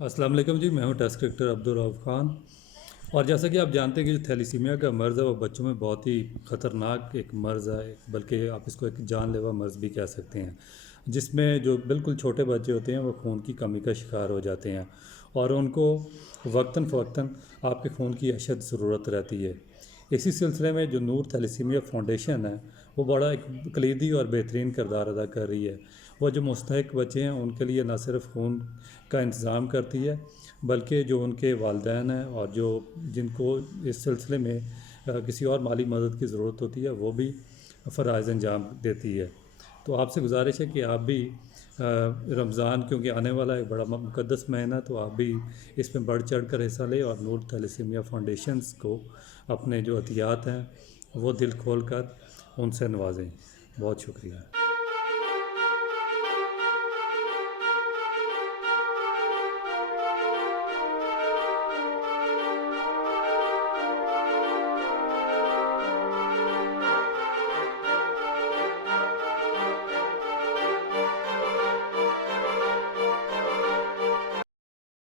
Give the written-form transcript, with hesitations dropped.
अस्सलाम वालेकुम जी। मैं हूं टेस्ट क्रिकेटर अब्दुल रऊफ़ खान। और जैसा कि आप जानते हैं कि जो थैलीसीमिया का मर्ज़ है वो बच्चों में बहुत ही ख़तरनाक एक मर्ज़ है, बल्कि आप इसको एक जानलेवा मर्ज़ भी कह सकते हैं, जिसमें जो बिल्कुल छोटे बच्चे होते हैं वो खून की कमी का शिकार हो जाते हैं और उनको वक्तन फ़वक्तन आपके खून की अशद ज़रूरत रहती है। इसी सिलसिले में जो नूर थैलेसीमिया फाउंडेशन है वो बड़ा एक कलीदी और बेहतरीन किरदार अदा कर रही है। वो जो मुस्तहिक बच्चे हैं उनके लिए न सिर्फ खून का इंतज़ाम करती है, बल्कि जो उनके वालिदैन हैं और जो जिनको इस सिलसिले में किसी और माली मदद की ज़रूरत होती है वो भी फ़राइज़ अंजाम देती है। तो आपसे गुजारिश है कि आप भी रमज़ान क्योंकि आने वाला है, बड़ा मुक़द्दस महीना, तो आप भी इसमें बढ़ चढ़ कर हिस्सा लें और नूर थैलेसीमिया फाउंडेशंस को अपने जो अतियात हैं वो दिल खोल कर उनसे नवाजें। बहुत शुक्रिया।